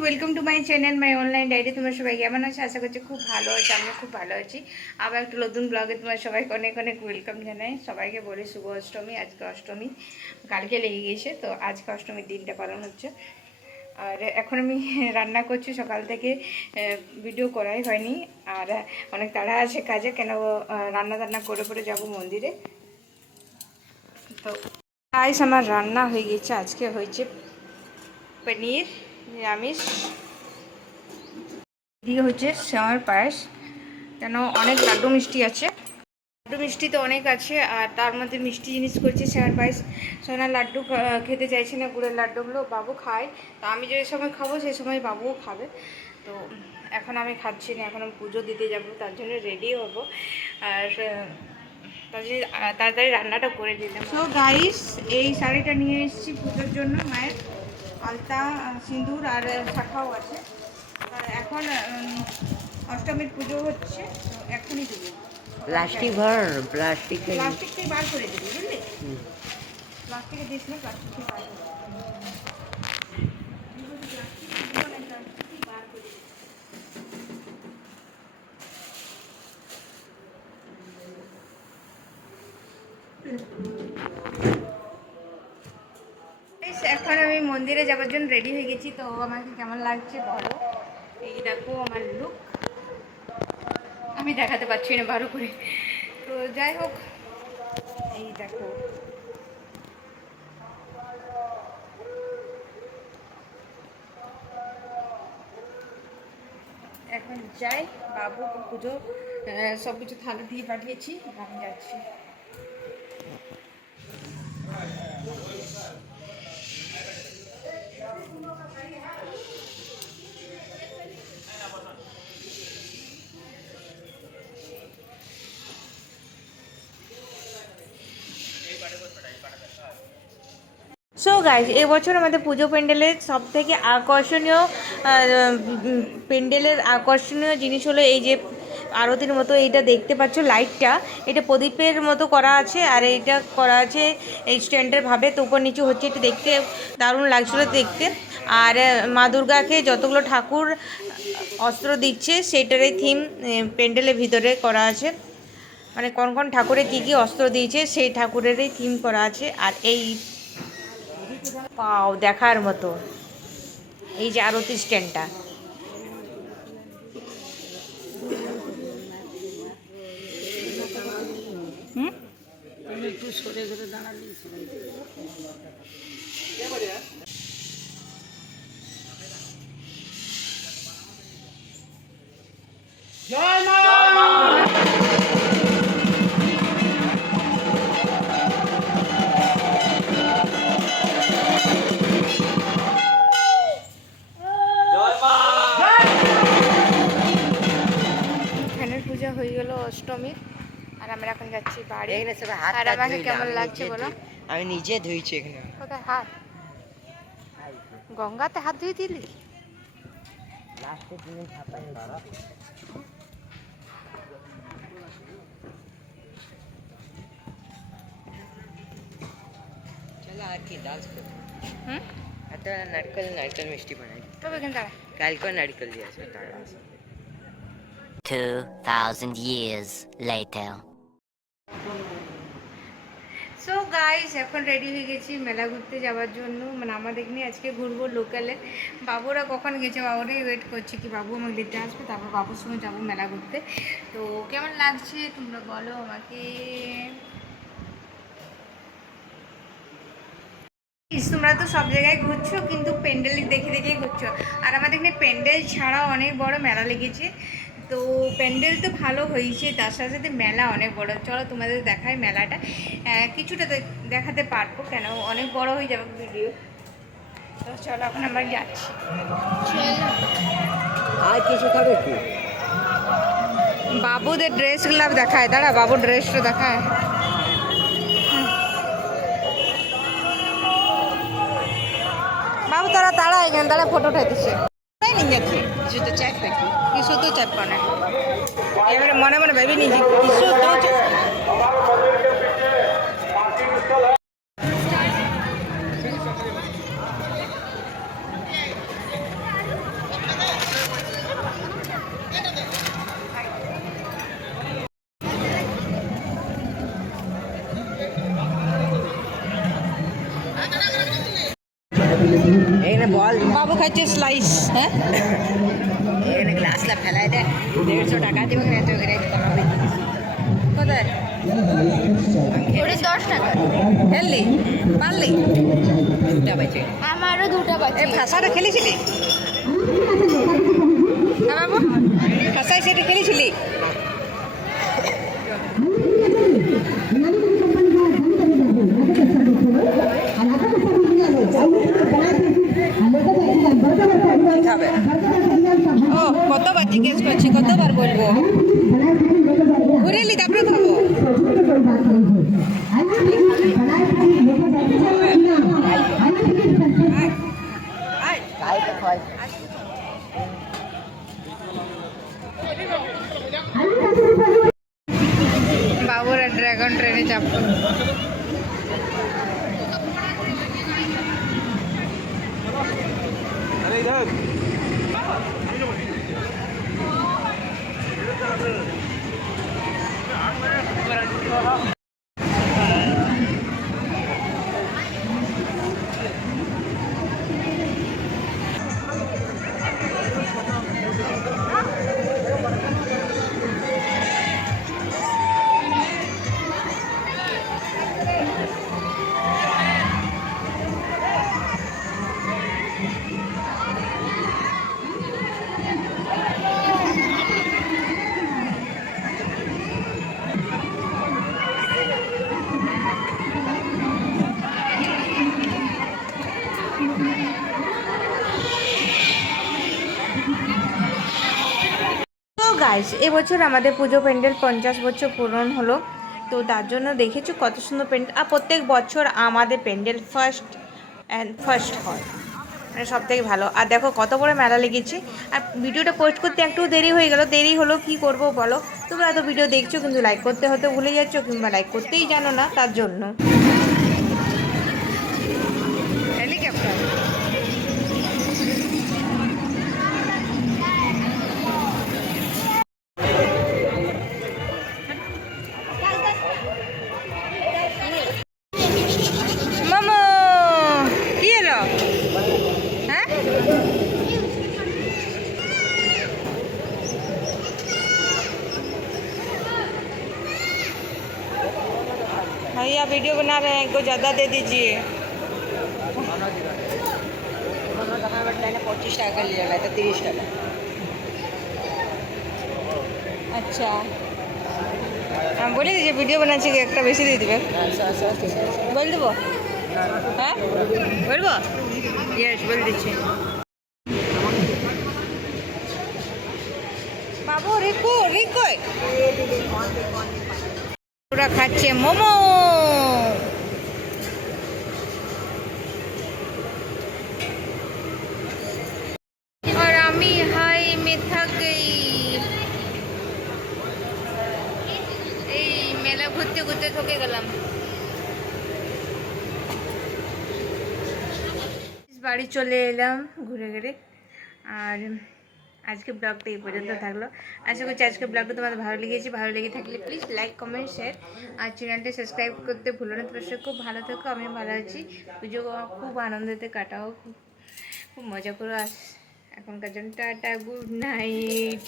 Welcome to my channel my online diary. তোমরা সবাই কেমন আছো? আশা করছি খুব ভালো আছি। আমি খুব ভালো আছি। আবার একটা নতুন ব্লগে তোমার সবাইকে অনেক অনেক ওয়েলকাম জানাই। সবাইকে বলি শুভ অষ্টমী। আজকে অষ্টমী, কালকে লেগে গিয়েছে, তো আজকে অষ্টমীর দিনটা পালন হচ্ছে। আর এখন আমি রান্না করছি, সকাল থেকে ভিডিও করাই হয়নি। আর অনেক তাড়া আছে কাজে, কেন রান্না টান্না করে করে যাবো মন্দিরে। তো গাইস আমার রান্না হয়ে গেছে। আজকে হয়েছে পনির নিরামিষ, দিয়ে হচ্ছে সেমাইয়ের পায়েস। কেন অনেক লাড্ডু মিষ্টি আছে, লাড্ডু মিষ্টি তো অনেক আছে, আর তার মধ্যে মিষ্টি জিনিস করছে সেমাইয়ের পায়েস। সোনা লাড্ডু খেতে চাইছি না, গুড়ের লাড্ডুগুলো বাবু খায়। তো আমি যে সময় খাবো সেই সময় বাবুও খাবে। তো এখন আমি খাচ্ছি না, এখন আমি পুজো দিতে যাবো, তার জন্য রেডি হব। আর তাড়াতাড়ি রান্নাটা করে দিলাম। তো গাইস এই শাড়িটা নিয়ে এসেছি পুজোর জন্য, মায়ের আলতা সিঁদুর আর শাখাও আছে। এখন অষ্টমীর পুজো হচ্ছে, তো এখনই দেবো। প্লাস্টিক ভর প্লাস্টিকে প্লাস্টিক থেকে বার করে দেবো, বুঝলি? প্লাস্টিকে দিস না, প্লাস্টিক থেকে বার করে এখন আমি মন্দিরে যাওয়ার জন্য রেডি হয়ে গেছি। তো আমাকে কেমন লাগছে বলো। এই দেখো আমার লুক, আমি দেখাতে পারছি না ভালো করে। তো যাই হোক, এই দেখো এখন যাই। বাবু পুজো সব কিছু থালা দিয়ে পাঠিয়েছি, আমি যাচ্ছি। সো গাইজ, এবছর আমাদের পুজো প্যান্ডেলের সবথেকে আকর্ষণীয় জিনিস হলো এই যে আরতির মতো এইটা দেখতে পাচ্ছ, লাইটটা, এটা প্রদীপের মতো করা আছে। আর এইটা করা আছে এই স্ট্যান্ডের ভাবে, তো উপর নিচু হচ্ছে, এটা দেখতে দারুণ লাগছিলো দেখতে। আর মা দুর্গাকে যতগুলো ঠাকুর অস্ত্র দিচ্ছে সেটারই থিম প্যান্ডেলের ভিতরে করা আছে। মানে কোন কোন ঠাকুরে কী কী অস্ত্র দিয়েছে সেই ঠাকুরেরই থিম করা আছে। আর এই পাও দেখার মতো এই যে আরতি স্ট্যান্ডটা, একটু সরে সরে দাঁড়ালি। জয় মা। এখানের পূজা হয়ে গেল অষ্টমীর, আর আমরা এখন যাচ্ছি বাড়ি। আর আমাকে কেমন লাগছে বলো? আমি নিজে ধুইছি এখানে। কোথায় হাত? গঙ্গাতে হাত ধুয়ে দিলি? লাস্টের দিনে ছাপাই ধরা। চলো আর কি ডান্স করো। একটা নারকেল মিষ্টি বানাই। তবে কিন্তু কালকে নারকেল দিয়েছে তারা। 2000 years later. সো গাইস এখন রেডি হয়ে গেছি মেলা ঘুরতে যাওয়ার জন্য। মানে আমাদের এখানে আজকে ঘুরবো লোকালে। বাবুরা কখন গেছে, বাবুরাই ওয়েট করছে কি বাবু আমাকে দিতে আসবে, তারপর বাবুর সঙ্গে যাবো মেলা ঘুরতে। তো কেমন লাগছে তোমরা বলো আমাকে। তোমরা তো সব জায়গায় ঘুরছো, কিন্তু প্যান্ডেল দেখে দেখেই ঘুরছো। আর আমাদের এখানে প্যান্ডেল ছাড়াও অনেক বড় মেলা লেগেছে। তো প্যান্ডেল তো ভালো হয়েছে, তার সাথে সাথে মেলা অনেক বড়। চলো তোমাদের দেখাই মেলাটা, কিছুটা দেখাতে পারবো, কেন অনেক বড় হয়ে যাবে ভিডিও। তো চলো এখন আমরা যাচ্ছি। আর কিছু খাবে কি? বাবুদের ড্রেসগুলো দেখায়, দাঁড়া বাবুর ড্রেসটা দেখায়। বাবু তারা তারা এখানে তারা ফটো উঠাইতেছে। কিছু তো চাপ নাকি, কিছু তো চাপ না। এবারে মনে মনে ভেবে নিয়েছি কিছু তো এখানে বল বাবু খাচ্ছে স্লাইস। হ্যাঁ এখানে গ্লাসটা ফেলাই দেয় 150 টাকা দিবে এত করে কমাবে কোথায় ওটা 10 টাকা। খেললি পারলি? দুটা বাজে আমারও 2টা বাজে। এই ফাঁসাটা খেলেছিলি? হ্যাঁ বাবু, ফাঁসাই সেটা খেলেছিলি? খাবে ও কতবার জিজ্ঞেস করছি, কতবার বলবো? ঘুরে এলি তারপরে খাবো। খাই তো খাই বাবুরা ড্রাগন ট্রেনে চাপবো। তো গাইস, এবছর আমাদের পুজো প্যান্ডেল 50 বছর পূরণ হলো। তো তার জন্য দেখেছো কত সুন্দর প্যান্ডেল। আর প্রত্যেক বছর আমাদের প্যান্ডেল ফার্স্ট হয়, মানে সব থেকে ভালো। আর দেখো কত বড় মেলা লেগেছে। আর ভিডিওটা পোস্ট করতে একটু দেরি হয়ে গেল। দেরি হলো কি করব বলো, তোমরা এত ভিডিও দেখছো কিন্তু লাইক করতে হতে ভুলে যাচ্ছ, কিংবা লাইক করতেই জানো না, তার জন্য। হেলিকপ্টার মামা কি এলো? হ্যাঁ भैया वीडियो बना रहे हैं, इनको ज़्यादा दे दीजिए। 25 টাকা করে নিয়ে এটা 30 টাকা अच्छा हाँ बोले दीजिए, वीडियो बनाচ্ছি একটা বেশি দিয়ে দিবে। বল দেবো? হ্যাঁ বলবো? ইয়েস বল দিচ্ছি। বাবু রিকু রিকু ওরা খাচ্ছে মোমো। আর আমি হাই মে থাকি। এই মেলা ঘুরতে ঘুরতে থকে গেলাম। বাড়ি চলে এলাম ঘুরে ঘুরে। আর আজকে ব্লগটা এই পর্যন্ত থাকলো। আশা করছি আজকে ব্লগটা তোমাদের ভালো লেগেছে। ভালো লেগে থাকলে প্লিজ লাইক কমেন্ট শেয়ার আর চ্যানেলটা সাবস্ক্রাইব করতে ভুলো না। তোমার সাথে খুব ভালো থেকো, আমি ভালো আছি। পুজো খুব আনন্দতে কাটাও, খুব মজা করো। এখনকার জন্য টাটা, গুড নাইট।